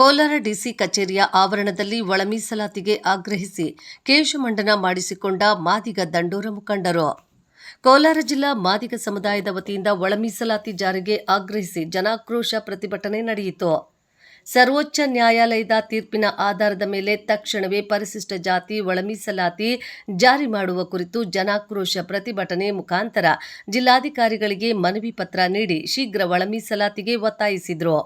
Kolar DC ಕಚೇರಿಯ ಆವರಣದಲ್ಲಿ ಒಳ ಮೀಸಲಾತಿಗೆ ಆಗ್ರಹಿಸಿ ಕೇಶಮಂಡನ ಮಾಡಿಸಿಕೊಂಡ ಮಾದಿಗ ದಂಡೋರ ಮುಖಂಡರು. ಕೋಲಾರ ಜಿಲ್ಲಾ ಮಾದಿಗ ಸಮುದಾಯದ ವತಿಯಿಂದ ಒಳ ಮೀಸಲಾತಿ ಜಾರಿಗೆ ಆಗ್ರಹಿಸಿ ಜನಾಕ್ರೋಶ ಪ್ರತಿಭಟನೆ ನಡೆಯಿತು. ಸರ್ವೋಚ್ಚ ನ್ಯಾಯಾಲಯದ ತೀರ್ಪಿನ ಆಧಾರದ ಮೇಲೆ ತಕ್ಷಣವೇ ಪರಿಶಿಷ್ಟ ಜಾತಿ ಒಳ ಮೀಸಲಾತಿ ಜಾರಿ ಮಾಡುವ ಕುರಿತು ಜನಾಕ್ರೋಶ ಪ್ರತಿಭಟನೆ ಮುಖಾಂತರ ಜಿಲ್ಲಾಧಿಕಾರಿಗಳಿಗೆ ಮನವಿ ಪತ್ರ ನೀಡಿ ಶೀಘ್ರ ಒಳ ಮೀಸಲಾತಿಗೆ ಒತ್ತಾಯಿಸಿದರು.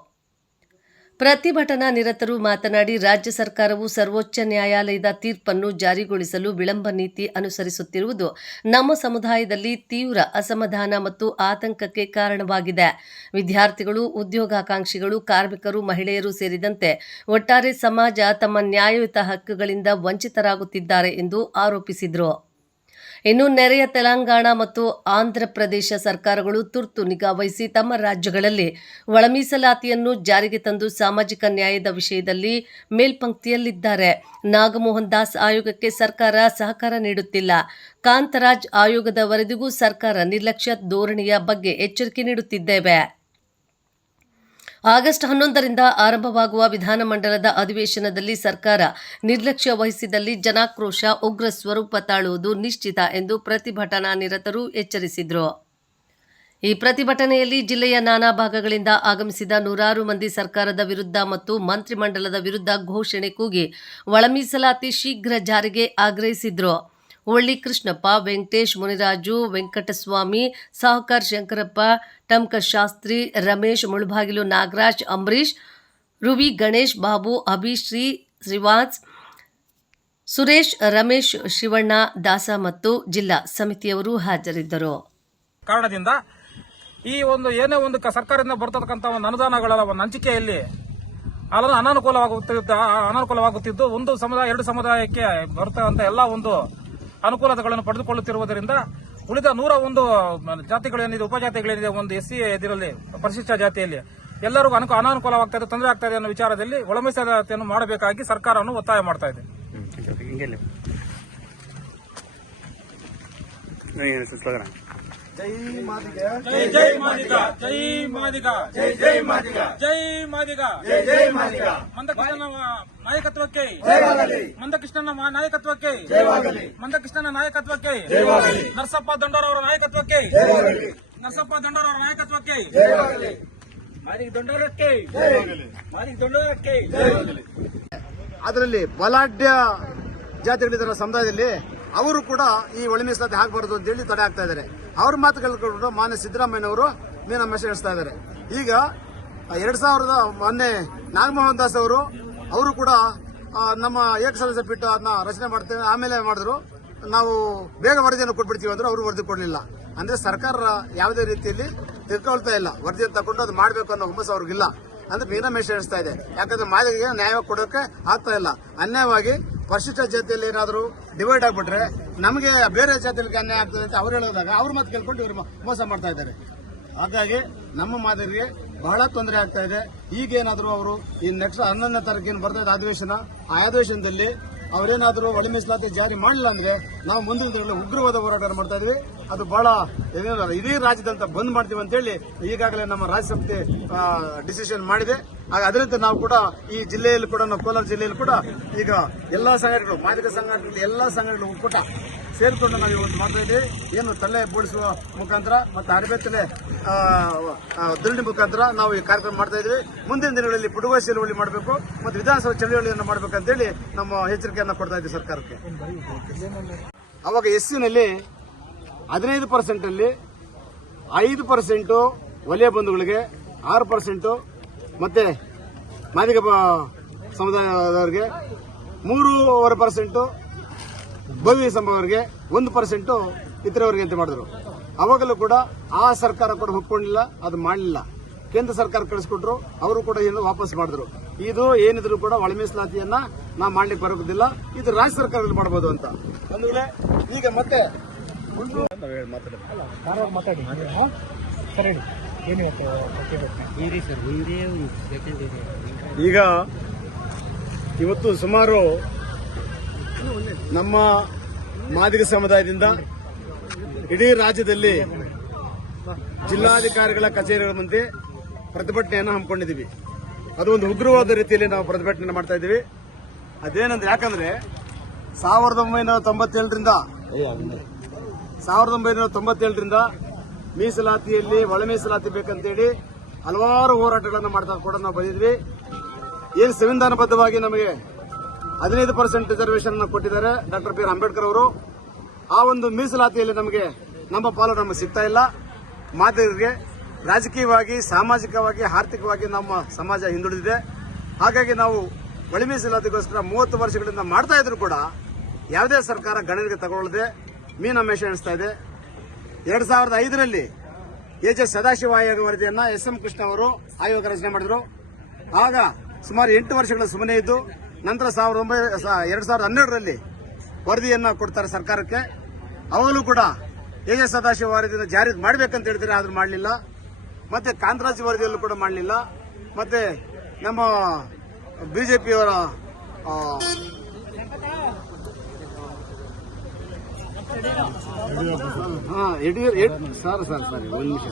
ಪ್ರತಿಭಟನಾ ನಿರತರು ಮಾತನಾಡಿ, ರಾಜ್ಯ ಸರ್ಕಾರವು ಸರ್ವೋಚ್ಚ ನ್ಯಾಯಾಲಯದ ತೀರ್ಪನ್ನು ಜಾರಿಗೊಳಿಸಲು ವಿಳಂಬ ನೀತಿ ಅನುಸರಿಸುತ್ತಿರುವುದು ನಮ್ಮ ಸಮುದಾಯದಲ್ಲಿ ತೀವ್ರ ಅಸಮಾಧಾನ ಮತ್ತು ಆತಂಕಕ್ಕೆ ಕಾರಣವಾಗಿದೆ. ವಿದ್ಯಾರ್ಥಿಗಳು, ಉದ್ಯೋಗಾಕಾಂಕ್ಷಿಗಳು, ಕಾರ್ಮಿಕರು, ಮಹಿಳೆಯರು ಸೇರಿದಂತೆ ಒಟ್ಟಾರೆ ಸಮಾಜ ತಮ್ಮ ನ್ಯಾಯಯುತ ಹಕ್ಕುಗಳಿಂದ ವಂಚಿತರಾಗುತ್ತಿದ್ದಾರೆ ಎಂದು ಆರೋಪಿಸಿದರು. ಇನ್ನು ನೆರೆಯ ತೆಲಂಗಾಣ ಮತ್ತು ಆಂಧ್ರ ಪ್ರದೇಶ ಸರ್ಕಾರಗಳು ತುರ್ತು ನಿಗಾವಹಿಸಿ ತಮ್ಮ ರಾಜ್ಯಗಳಲ್ಲಿ ಒಳಮೀಸಲಾತಿಯನ್ನು ಜಾರಿಗೆ ತಂದು ಸಾಮಾಜಿಕ ನ್ಯಾಯದ ವಿಷಯದಲ್ಲಿ ಮೇಲ್ಪಂಕ್ತಿಯಲ್ಲಿದ್ದಾರೆ. ನಾಗಮೋಹನ್ ದಾಸ್ ಆಯೋಗಕ್ಕೆ ಸರ್ಕಾರ ಸಹಕಾರ ನೀಡುತ್ತಿಲ್ಲ. ಕಾಂತರಾಜ್ ಆಯೋಗದ ವರದಿಗೂ ಸರ್ಕಾರ ನಿರ್ಲಕ್ಷ್ಯ ಧೋರಣೆಯ ಬಗ್ಗೆ ಎಚ್ಚರಿಕೆ ನೀಡುತ್ತಿದ್ದೇವೆ. ಆಗಸ್ಟ್ ಹನ್ನೊಂದರಿಂದ ಆರಂಭವಾಗುವ ವಿಧಾನಮಂಡಲದ ಅಧಿವೇಶನದಲ್ಲಿ ಸರ್ಕಾರ ನಿರ್ಲಕ್ಷ್ಯ ವಹಿಸಿದಲ್ಲಿ ಜನಾಕ್ರೋಶ, ಉಗ್ರ ಸ್ವರೂಪ ತಾಳುವುದು ನಿಶ್ಚಿತ ಎಂದು ಪ್ರತಿಭಟನಾ ನಿರತರು ಎಚ್ಚರಿಸಿದರು. ಈ ಪ್ರತಿಭಟನೆಯಲ್ಲಿ ಜಿಲ್ಲೆಯ ನಾನಾ ಭಾಗಗಳಿಂದ ಆಗಮಿಸಿದ ನೂರಾರು ಮಂದಿ ಸರ್ಕಾರದ ವಿರುದ್ಧ ಮತ್ತು ಮಂತ್ರಿಮಂಡಲದ ವಿರುದ್ಧ ಘೋಷಣೆ ಕೂಗಿ ಒಳಮೀಸಲಾತಿ ಶೀಘ್ರ ಜಾರಿಗೆ ಆಗ್ರಹಿಸಿದ್ರು. ಒಳ್ಳಿ ಕೃಷ್ಣಪ್ಪ ವೆಂಕಟೇಶ್ ಮುನಿರಾಜು, ವೆಂಕಟಸ್ವಾಮಿ, ಸಾಹುಕಾರ್ ಶಂಕರಪ್ಪ ಟಮ್ಕ ಶಾಸ್ತ್ರಿ, ರಮೇಶ್ ಮುಳುಬಾಗಿಲು ನಾಗರಾಜ್ ಅಂಬರೀಶ್ ರುವಿ ಗಣೇಶ್ ಬಾಬು, ಅಭಿಶ್ರೀ ಶ್ರೀವಾಸ್, ಸುರೇಶ್, ರಮೇಶ್ ಶಿವಣ್ಣ, ದಾಸ ಮತ್ತು ಜಿಲ್ಲಾ ಸಮಿತಿಯವರು ಹಾಜರಿದ್ದರು. ಕಾರಣದಿಂದ ಈ ಒಂದು ಏನೇ ಒಂದು ಸರ್ಕಾರದಿಂದ ಬರ್ತಕ್ಕಂಥ ಒಂದು ಅನುದಾನಗಳ ಒಂದು ಹಂಚಿಕೆಯಲ್ಲಿ ಅನಾನುಕೂಲವಾಗುತ್ತಿದ್ದ, ಅನಾನುಕೂಲವಾಗುತ್ತಿದ್ದು, ಒಂದು ಸಮುದಾಯ, ಎರಡು ಸಮುದಾಯಕ್ಕೆ ಬರ್ತಕ್ಕಂಥ ಎಲ್ಲ ಒಂದು ಅನುಕೂಲತೆಗಳನ್ನು ಪಡೆದುಕೊಳ್ಳುತ್ತಿರುವುದರಿಂದ ಉಳಿದ ನೂರ ಒಂದು ಜಾತಿಗಳೇನಿದೆ, ಉಪಜಾತಿಗಳೇನಿದೆ, ಒಂದು ಎಸ್ ಸಿ ಇದರಲ್ಲಿ ಪರಿಶಿಷ್ಟ ಜಾತಿಯಲ್ಲಿ ಎಲ್ಲರಿಗೂ ಅನುಕೂ, ಅನಾನುಕೂಲವಾಗ್ತಾ ಇದೆ, ತೊಂದರೆ ಆಗ್ತಾ ಇದೆ ಅನ್ನೋ ವಿಚಾರದಲ್ಲಿ ಒಳ ಮೀಸಲಾತಿಯನ್ನು ಮಾಡಬೇಕಾಗಿ ಸರ್ಕಾರವನ್ನು ಒತ್ತಾಯ ಮಾಡ್ತಾ ಇದೆ. ಜೈ ಜೈ ಮಾದಿಗ ಜೈ ಮಾದಿಗ. ಜೈ ಜೈ ಮಾದಿಗ. ಜೈ ಮಾದಿಗ. ಜೈ ಜೈ ಮಾದಿಗ. ಮಂದಕೃಷ್ಣನ ನಾಯಕತ್ವಕ್ಕೆ. ಮಂದಕೃಷ್ಣನ ಮಾ- ನಾಯಕತ್ವಕ್ಕೆ. ಮಂದಕೃಷ್ಣನ ನಾಯಕತ್ವಕ್ಕೆ. ನರಸಪ್ಪ ದಂಡೋರವರ ನಾಯಕತ್ವಕ್ಕೆ. ನರಸಪ್ಪ ದಂಡೋರವರ ನಾಯಕತ್ವಕ್ಕೆ. ಮಾದಿಗ ದಂಡೋರಕ್ಕೆ. ಮಾದಿಗ ದಂಡೋರಕ್ಕೆ. ಅದರಲ್ಲಿ ಬಲಾಢ್ಯ ಜಾತಿಗಳಿದ್ದಾರೆ ಸಮುದಾಯದಲ್ಲಿ ಅವರು ಕೂಡ ಈ ಒಳ ಮೀಸಲಾತಿ ಅಂತ ಹೇಳಿ ತಡೆ ಆಗ್ತಾ ಇದ್ದಾರೆ. ಅವ್ರ ಮಾತು ಕೇಳಿಕೊಂಡು ಮಾನ್ಯ ಸಿದ್ದರಾಮಯ್ಯನವರು ಮೀನ ಮೆಸೇಜ್ ಹೇಳ್ತಾ ಇದ್ದಾರೆ. ಈಗ ಎರಡ್ ಸಾವಿರದ ಮೊನ್ನೆ ನಾಗಮೋಹನ್ ದಾಸ್ ಅವರು ಅವರು ಕೂಡ ನಮ್ಮ ಏಕಸದಸ್ಯ ಪೀಠ ಅದನ್ನ ರಚನೆ ಮಾಡ್ತೇವೆ, ಆಮೇಲೆ ಮಾಡಿದ್ರು. ನಾವು ಬೇಗ ವರದಿಯನ್ನು ಕೊಟ್ಬಿಡ್ತೀವಿ ಅಂದ್ರೆ ಅವರು ವರದಿ ಕೊಡಲಿಲ್ಲ. ಅಂದ್ರೆ ಸರ್ಕಾರ ಯಾವುದೇ ರೀತಿಯಲ್ಲಿ ತಿಳ್ಕೊಳ್ತಾ ಇಲ್ಲ. ವರದಿಯನ್ನು ತಗೊಂಡು ಅದು ಮಾಡಬೇಕು ಅನ್ನೋ ಹುಮ್ಮಸ್ ಅವ್ರಿಗಿಲ್ಲ. ಅಂದ್ರೆ ಮೀನಮೇಶ ಹೇಳ್ತಾ ಇದೆ. ಯಾಕಂದ್ರೆ ಮಾದರಿಗೆ ನ್ಯಾಯ ಕೊಡೋಕೆ ಆಗ್ತಾ ಇಲ್ಲ. ಅನ್ಯಾಯವಾಗಿ ಪರಿಶಿಷ್ಟ ಜಾತಿಯಲ್ಲಿ ಏನಾದರೂ ಡಿವೈಡ್ ಆಗ್ಬಿಟ್ರೆ ನಮಗೆ ಬೇರೆ ಜಾತಿಯಲ್ಲಿ ಅನ್ಯಾಯ ಆಗ್ತದೆ ಅಂತ ಅವ್ರು ಹೇಳಿದಾಗ ಅವ್ರ ಮಾತು ಕೇಳ್ಕೊಂಡು ಇವರು ಮೋಸ ಮಾಡ್ತಾ ಇದ್ದಾರೆ. ಹಾಗಾಗಿ ನಮ್ಮ ಮಾದರಿಗೆ ಬಹಳ ತೊಂದರೆ ಆಗ್ತಾ ಇದೆ. ಈಗ ಏನಾದರೂ ಅವರು ಈ ನೆಕ್ಸ್ಟ್ ಹನ್ನೊಂದನೇ ತಾರೀಕಿನ ಬರ್ತಾ ಇದೆ ಅಧಿವೇಶನ, ಆ ಅಧಿವೇಶನದಲ್ಲಿ ಅವರೇನಾದರೂ ಒಳ ಮೀಸಲಾತಿ ಜಾರಿ ಮಾಡಲಿಲ್ಲ ಅಂದ್ರೆ ನಾವು ಮುಂದಿನ ದಿನಗಳಲ್ಲಿ ಉಗ್ರವಾದ ಹೋರಾಟ ಮಾಡ್ತಾ ಇದ್ವಿ. ಅದು ಬಹಳ ಏನೇನಲ್ಲ ಇಡೀ ರಾಜ್ಯದಂತ ಬಂದ್ ಮಾಡ್ತೀವಿ ಅಂತೇಳಿ ಈಗಾಗಲೇ ನಮ್ಮ ರಾಜ್ಯಸಭೆ ಡಿಸಿಷನ್ ಮಾಡಿದೆ. ಆಗ ಅದರಂತೆ ನಾವು ಕೂಡ ಈ ಜಿಲ್ಲೆಯಲ್ಲಿ ಕೂಡ ನಾವು ಕೋಲಾರ ಜಿಲ್ಲೆಯಲ್ಲಿ ಕೂಡ ಈಗ ಎಲ್ಲಾ ಸಂಘಟನೆಗಳು ಮಾದಿಕ ಸಂಘಟನೆಗಳು, ಎಲ್ಲಾ ಸಂಘಟನೆಗಳು ಒಕ್ಕೂಟ ಸೇರಿಕೊಂಡು ನಾವು ಇವತ್ತು ಇದ್ದೀವಿ ಏನು ತಲೆ ಬೋಡಿಸುವ ಮುಖಾಂತರ ಮತ್ತು ಅರಬೇತಲೆ ದುರುಣಿ ಮುಖಾಂತರ ನಾವು ಈ ಕಾರ್ಯಕ್ರಮ ಮಾಡ್ತಾ ಇದ್ದೀವಿ. ಮುಂದಿನ ದಿನಗಳಲ್ಲಿ ಪುಡುವ ಚಳುವಳಿ ಮಾಡಬೇಕು ಮತ್ತು ವಿಧಾನಸಭಾ ಚಳುವಳಿಯನ್ನು ಮಾಡಬೇಕಂತೇಳಿ ನಮ್ಮ ಎಚ್ಚರಿಕೆಯನ್ನು ಕೊಡ್ತಾ ಇದ್ದೀವಿ ಸರ್ಕಾರಕ್ಕೆ. ಅವಾಗ ಎಸ್ ಸಿನಲ್ಲಿ ಹದಿನೈದು ಪರ್ಸೆಂಟಲ್ಲಿ ಐದು ಪರ್ಸೆಂಟು ವಲಯ ಬಂಧುಗಳಿಗೆ, ಆರು ಪರ್ಸೆಂಟು ಮತ್ತೆ ಮಾದಿಗ ಸಮುದಾಯದವರಿಗೆ ಮೂರುವರೆ ಪರ್ಸೆಂಟು ಭವ್ಯ ಸಂಭವರಿಗೆ ಒಂದು ಪರ್ಸೆಂಟು ಇತರವರಿಗೆ ಅಂತ ಮಾಡಿದ್ರು. ಅವಾಗಲೂ ಕೂಡ ಆ ಸರ್ಕಾರ ಕೂಡ ಒಪ್ಕೊಂಡಿಲ್ಲ ಅದು ಮಾಡಲಿಲ್ಲ. ಕೇಂದ್ರ ಸರ್ಕಾರ ಕಳಿಸ್ಕೊಟ್ರು ಅವರು ಕೂಡ ಏನು ವಾಪಸ್ ಮಾಡಿದ್ರು. ಇದು ಏನಿದ್ರು ಕೂಡ ಒಳ ಮೀಸಲಾತಿಯನ್ನ ನಾವು ಮಾಡ್ಲಿಕ್ಕೆ ಬರೋದಿಲ್ಲ ಇದು ರಾಜ್ಯ ಸರ್ಕಾರದಲ್ಲಿ ಮಾಡಬಹುದು ಅಂತ. ಒಂದು ವೇಳೆ ಈಗ ಮತ್ತೆ ಈಗ ಇವತ್ತು ಸುಮಾರು ನಮ್ಮ ಮಾದಿಗ ಸಮುದಾಯದಿಂದ ಇಡೀ ರಾಜ್ಯದಲ್ಲಿ ಜಿಲ್ಲಾಧಿಕಾರಿಗಳ ಕಚೇರಿಗಳ ಮುಂದೆ ಪ್ರತಿಭಟನೆಯನ್ನು ಹಮ್ಮಿಕೊಂಡಿದ್ದೀವಿ. ಅದು ಒಂದು ಉಗ್ರವಾದ ರೀತಿಯಲ್ಲಿ ನಾವು ಪ್ರತಿಭಟನೆ ಮಾಡ್ತಾ ಇದ್ದೀವಿ. ಅದೇನಂದ್ರೆ, ಯಾಕಂದ್ರೆ ಸಾವಿರದ ಒಂಬೈನೂರ ತೊಂಬತ್ತೇಳರಿಂದ ಸಾವಿರದ ಒಂಬೈನೂರ ತೊಂಬತ್ತೇಳರಿಂದ ಮೀಸಲಾತಿಯಲ್ಲಿ ಒಳ ಮೀಸಲಾತಿ ಬೇಕಂತೇಳಿ ಹಲವಾರು ಹೋರಾಟಗಳನ್ನು ಮಾಡ್ತಾ ಕೂಡ ನಾವು ಬಂದಿದ್ವಿ. ಏನು ಸಂವಿಧಾನಬದ್ಧವಾಗಿ ನಮಗೆ ಹದಿನೈದು ಪರ್ಸೆಂಟ್ ರಿಸರ್ವೇಶನ್ ಕೊಟ್ಟಿದ್ದಾರೆ ಡಾಕ್ಟರ್ ಬಿ ಆರ್ ಅಂಬೇಡ್ಕರ್ ಅವರು. ಆ ಒಂದು ಮೀಸಲಾತಿಯಲ್ಲಿ ನಮಗೆ ನಮ್ಮ ಪಾಲು ನಮಗೆ ಸಿಗ್ತಾ ಇಲ್ಲ. ಮಾದರಿಗೆ ರಾಜಕೀಯವಾಗಿ, ಸಾಮಾಜಿಕವಾಗಿ, ಆರ್ಥಿಕವಾಗಿ ನಮ್ಮ ಸಮಾಜ ಹಿಂದುಳಿದಿದೆ. ಹಾಗಾಗಿ ನಾವು ಒಳ ಮೀಸಲಾತಿಗೋಸ್ಕರ ಮೂವತ್ತು ವರ್ಷಗಳಿಂದ ಮಾಡ್ತಾ ಇದ್ರು ಕೂಡ ಯಾವುದೇ ಸರ್ಕಾರ ಗಣನೆಗೆ ತಗೊಳ್ಳದೆ ಮೀನಮೇಷ ಎಣಿಸ್ತಾ ಇದೆ. ಎರಡ್ ಸಾವಿರದ ಐದರಲ್ಲಿ ಎಚ್ ಎಸ್ ಸದಾಶಿವ ಆಯೋಗ ವರದಿಯನ್ನ ಎಸ್ ಎಂ ಕೃಷ್ಣ ಅವರು ಆಯೋಗ ರಚನೆ ಮಾಡಿದ್ರು. ಆಗ ಸುಮಾರು ಎಂಟು ವರ್ಷಗಳ ಸುಮ್ಮನೆ ಇದ್ದು ನಂತರ ಸಾವಿರದ ಒಂಬೈನೂರ ಎರಡ್ ಸಾವಿರದ ಹನ್ನೆರಡರಲ್ಲಿ ವರದಿಯನ್ನ ಕೊಡ್ತಾರೆ ಸರ್ಕಾರಕ್ಕೆ. ಅವಾಗಲೂ ಕೂಡ ಹೇಗೆ ಸದಾಶಿವ ವರದಿಯನ್ನು ಜಾರಿ ಮಾಡಬೇಕಂತ ಹೇಳ್ತಾರೆ? ಆದ್ರೂ ಮಾಡಲಿಲ್ಲ. ಮತ್ತೆ ಕಾಂತರಾಜ್ ವರದಿಯಲ್ಲೂ ಕೂಡ ಮಾಡಲಿಲ್ಲ. ಮತ್ತೆ ನಮ್ಮ ಬಿಜೆಪಿಯವರ ಹಾ ಎಡ್ ಸರ್ ಸರ್ ಸರಿ ಒಂದು ನಿಮಿಷ.